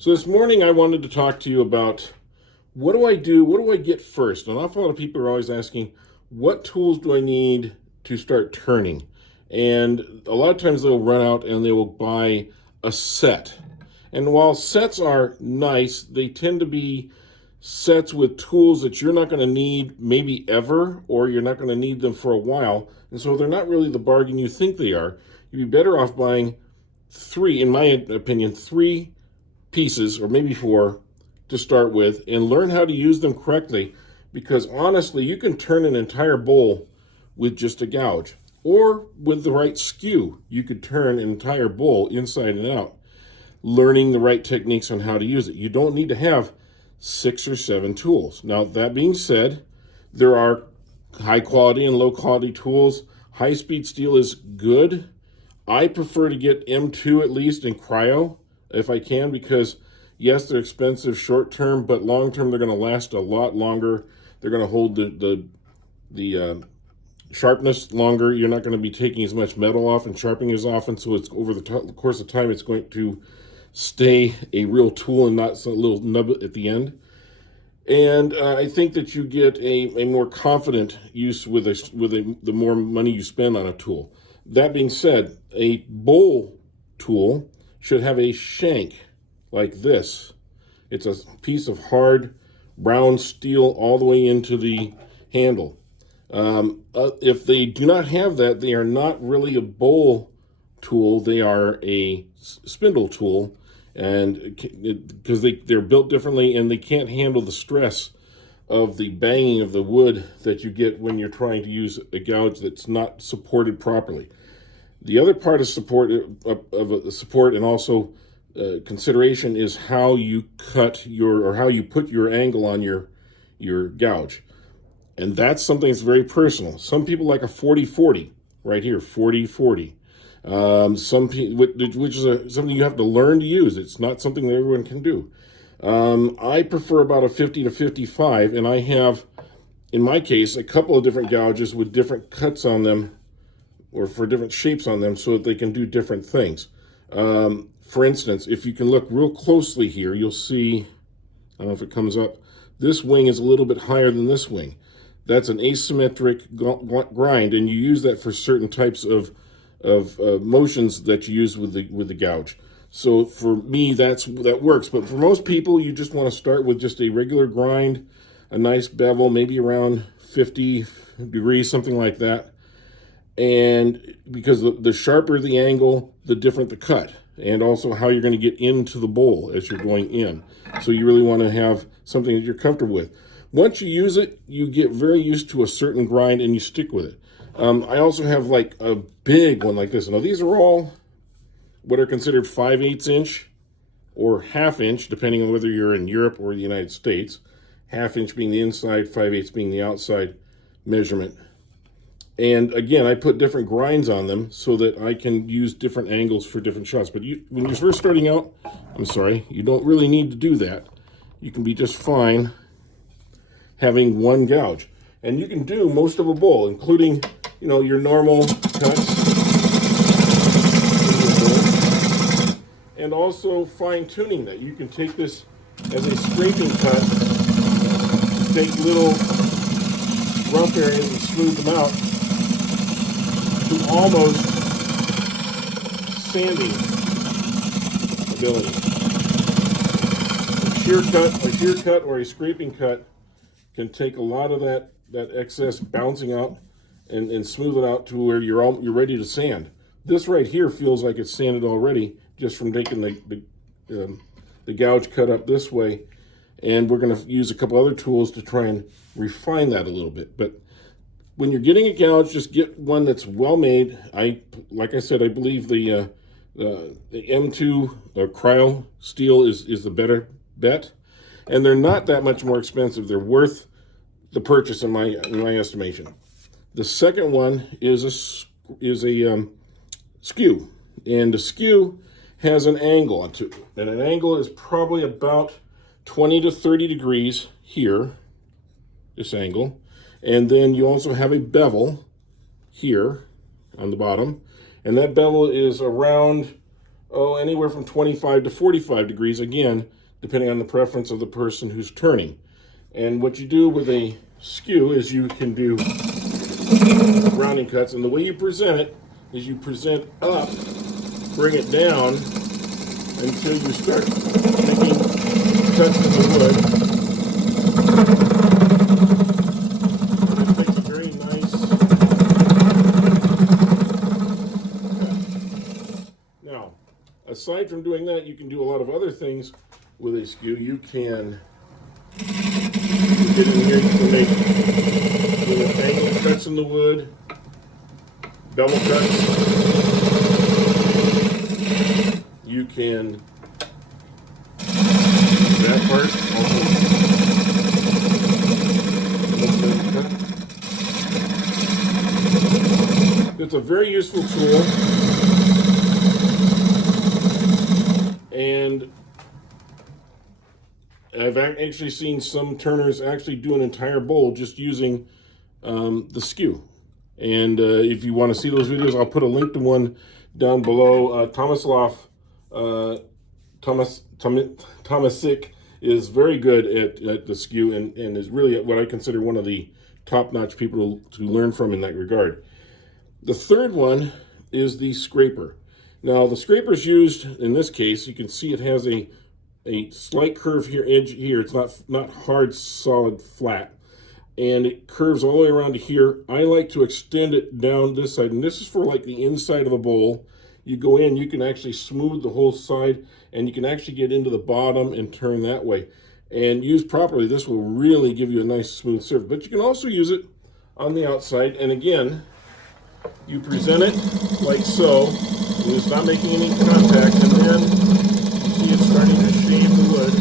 So this morning I wanted to talk to you about what do I do? What do I get first? An awful lot of people are always asking, what tools do I need to start turning? And a lot of times they'll run out and they will buy a set. And while sets are nice, they tend to be sets with tools that you're not going to need maybe ever, or you're not going to need them for a while. And so they're not really the bargain you think they are. You'd be better off buying three, in my opinion, three pieces or maybe four to start with and learn how to use them correctly, because honestly you can turn an entire bowl with just a gouge, or with the right skew you could turn an entire bowl inside and out, learning the right techniques on how to use it. You don't need to have 6 or 7 tools. Now that being said, there are high quality and low quality tools. High speed steel is good. I prefer to get M2 at least in cryo if I can, because yes, they're expensive short term, but long term they're going to last a lot longer. They're going to hold the sharpness longer. You're not going to be taking as much metal off and sharpening as often, so it's over the course of time it's going to stay a real tool and not some little nub at the end. And I think that you get a more confident use with the more money you spend on a tool. That being said, a bowl tool should have a shank like this. It's a piece of hard brown steel all the way into the handle. If they do not have that, they are not really a bowl tool. They are a spindle tool, and because they're built differently and they can't handle the stress of the banging of the wood that you get when you're trying to use a gouge that's not supported properly. The other part of support and also consideration is how you cut or how you put your angle on your gouge. And that's something that's very personal. Some people like a 40-40, right here, 40-40. Which is something you have to learn to use. It's not something that everyone can do. I prefer about a 50-55, and I have, in my case, a couple of different gouges with different cuts on them, or for different shapes on them, so that they can do different things. For instance, if you can look real closely here, you'll see, I don't know if it comes up, this wing is a little bit higher than this wing. That's an asymmetric grind, and you use that for certain types of motions that you use with the gouge. So for me, that works. But for most people, you just want to start with just a regular grind, a nice bevel, maybe around 50 degrees, something like that. And because the sharper the angle, the different the cut, and also how you're going to get into the bowl as you're going in. So you really want to have something that you're comfortable with. Once you use it, you get very used to a certain grind and you stick with it. I also have like a big one like this. Now these are all what are considered 5/8 inch or 1/2 inch, depending on whether you're in Europe or the United States. 1/2 inch being the inside, 5/8 being the outside measurement. And again, I put different grinds on them so that I can use different angles for different shots. But when you're first starting out, you don't really need to do that. You can be just fine having one gouge. And you can do most of a bowl, including, your normal cuts. And also fine-tuning that. You can take this as a scraping cut, take little rough areas and smooth them out to almost sanding ability. A shear cut or a scraping cut can take a lot of that excess bouncing out and smooth it out to where you're ready to sand. This right here feels like it's sanded already just from making the gouge cut up this way. And we're going to use a couple other tools to try and refine that a little bit. But when you're getting a gouge, just get one that's well made. Like I said, I believe the M2 cryo steel is the better bet, and they're not that much more expensive. They're worth the purchase in my estimation. The second one is a skew, and the skew has an angle onto it, and an angle is probably about 20 to 30 degrees here, this angle. And then you also have a bevel here on the bottom, and that bevel is around anywhere from 25 to 45 degrees, again, depending on the preference of the person who's turning. And what you do with a skew is you can do rounding cuts, and the way you present it is you present up, bring it down until you start making cuts in the wood. This makes a very nice cut. Now, aside from doing that, you can do a lot of other things with a skew. You can get in here, you can make little angle cuts in the wood, bevel cuts. You can that part also. It's a very useful tool, and I've actually seen some turners actually do an entire bowl just using the skew. And if you want to see those videos, I'll put a link to one down below. Tomislav, tomasic is very good at the skew, and is really what I consider one of the top-notch people to learn from in that regard. The third one is the scraper. Now, the scraper is used in this case. You can see it has a slight curve here, edge here. It's not hard, solid, flat. And it curves all the way around to here. I like to extend it down this side, and this is for like the inside of the bowl. You go in, you can actually smooth the whole side, and you can actually get into the bottom and turn that way. And used properly, this will really give you a nice smooth surface. But you can also use it on the outside, and again, you present it like so, and it's not making any contact, and then you see it's starting to shave the wood.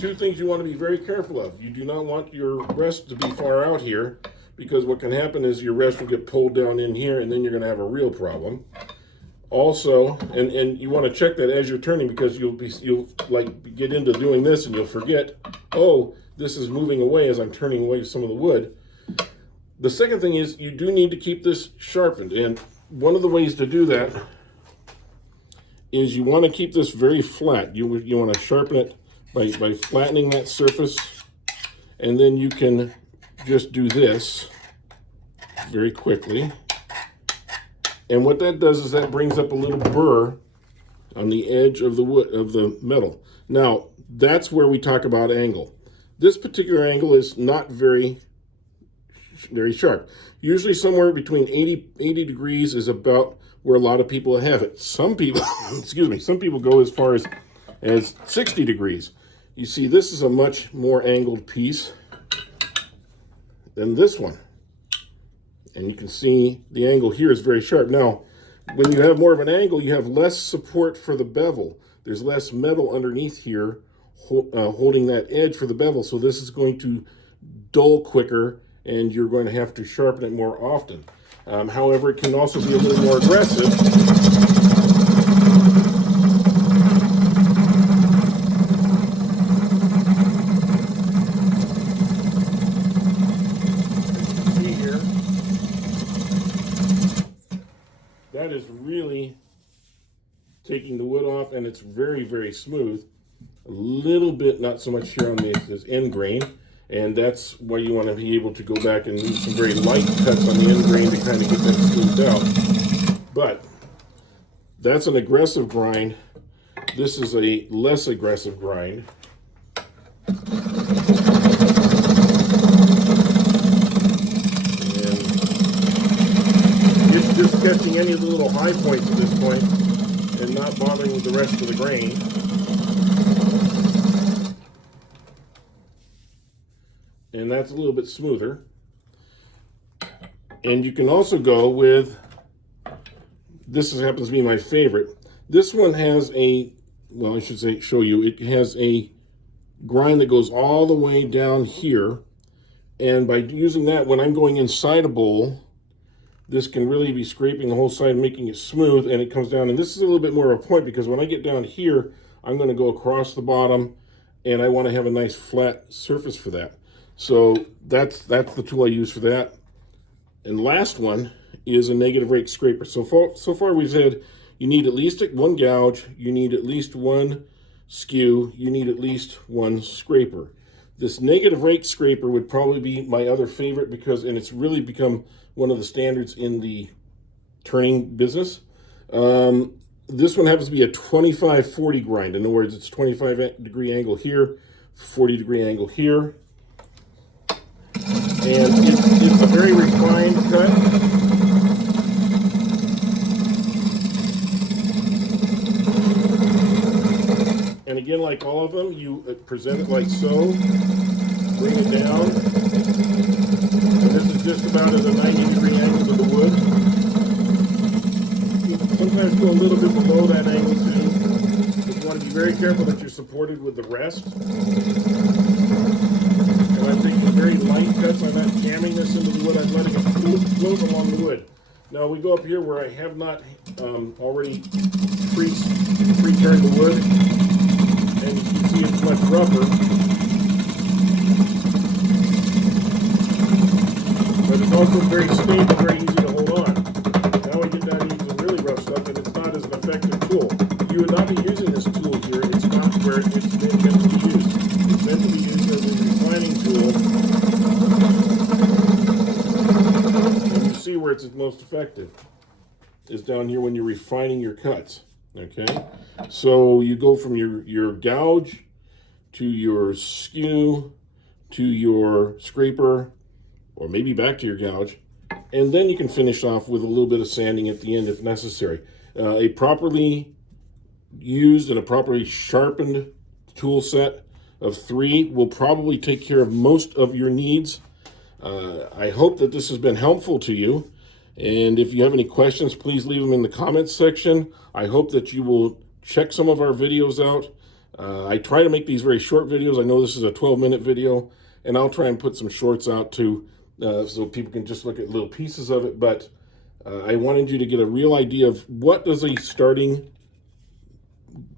Two things you want to be very careful of. You do not want your rest to be far out here, because what can happen is your rest will get pulled down in here, and then you're going to have a real problem. Also, and you want to check that as you're turning, because you'll like get into doing this and you'll forget, oh, this is moving away as I'm turning away some of the wood. The second thing is you do need to keep this sharpened, and one of the ways to do that is you want to keep this very flat. You want to sharpen it by flattening that surface, and then you can just do this very quickly. And what that does is that brings up a little burr on the edge of the wood, of the metal. Now, that's where we talk about angle. This particular angle is not very sharp. Usually somewhere between 80 degrees is about where a lot of people have it. Some people, excuse me, some people go as far as 60 degrees. You see, this is a much more angled piece than this one. And you can see the angle here is very sharp. Now, when you have more of an angle, you have less support for the bevel. There's less metal underneath here holding that edge for the bevel. So this is going to dull quicker, and you're going to have to sharpen it more often. However, it can also be a little more aggressive. That is really taking the wood off, and it's very, very smooth. A little bit, not so much here on this end grain, and that's why you want to be able to go back and use some very light cuts on the end grain to kind of get that smoothed out. But that's an aggressive grind. This is a less aggressive grind. Just catching any of the little high points at this point and not bothering with the rest of the grain. And that's a little bit smoother. And you can also go with, this happens to be my favorite. This one has a, well, I should say, show you, it has a grind that goes all the way down here. And by using that, when I'm going inside a bowl, this can really be scraping the whole side, making it smooth, and it comes down. And this is a little bit more of a point, because when I get down here, I'm going to go across the bottom and I want to have a nice flat surface for that. So that's the tool I use for that. And last one is a negative rake scraper. So far we've said you need at least one gouge, you need at least one skew, you need at least one scraper. This negative rake scraper would probably be my other favorite and it's really become one of the standards in the turning business. This one happens to be a 25-40 grind. In other words, it's 25-degree angle here, 40-degree angle here. And it's a very refined cut. And again, like all of them, you present it like so, bring it down, and this is just about at a 90-degree angle to the wood. You sometimes go a little bit below that angle too, but you want to be very careful that you're supported with the rest. And I'm taking very light cuts. I'm not jamming this into the wood. I'm letting it float along the wood. Now we go up here where I have not already pre-turned the wood, and you can see it's much rougher. But it's also very stable, very easy to hold on. Now we get down into the really rough stuff, and it's not as an effective tool. You would not be using this tool here. It's not where it's meant to be used. It's meant to be used as a refining tool. And you see where it's most effective is down here when you're refining your cuts. Okay, so you go from your gouge to your skew to your scraper, or maybe back to your gouge, and then you can finish off with a little bit of sanding at the end if necessary. A properly used and a properly sharpened tool set of 3 will probably take care of most of your needs. I hope that this has been helpful to you, and if you have any questions, please leave them in the comments section. I hope that you will check some of our videos out. I try to make these very short videos. I know this is a 12-minute video, and I'll try and put some shorts out too, so people can just look at little pieces of it. But I wanted you to get a real idea of what does a starting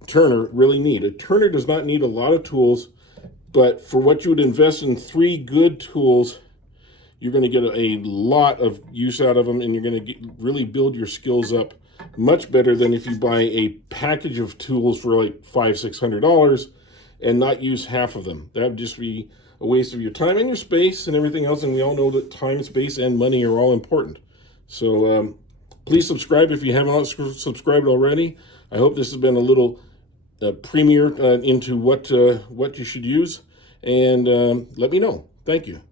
turner really need. A turner does not need a lot of tools, but for what you would invest in 3 good tools, you're going to get a lot of use out of them, and you're going to really build your skills up much better than if you buy a package of tools for like $500-600 and not use half of them. That would just be a waste of your time and your space and everything else, and we all know that time, space, and money are all important. So please subscribe if you haven't subscribed already. I hope this has been a little premier into what you should use, and let me know. Thank you.